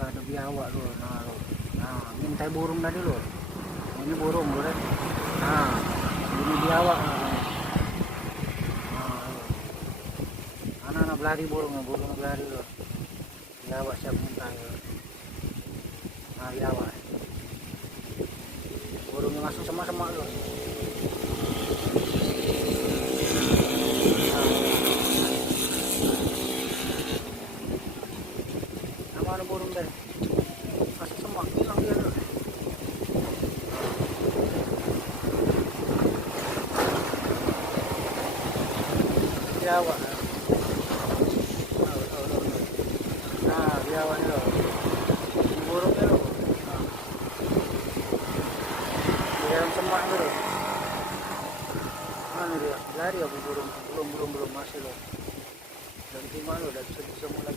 udah ada biawak loh. Nah, mintai burung tadi loh. Ini burung loh kan. Nah, ini biawak. Anak-anak belari burung belari loh. Biawak siap mintai loh. Nah, biawak. Burungnya masuk sama-sama loh. Nama ada burung tadi. Masuk semak, hilang dia loh. Biawak. Nah, biawaknya loh. Ini burungnya loh. Nah. Di dalam semak loh. Mana dia? Lari apa burung? Belum masih loh. Dan gimana loh? Dan bisa mulai.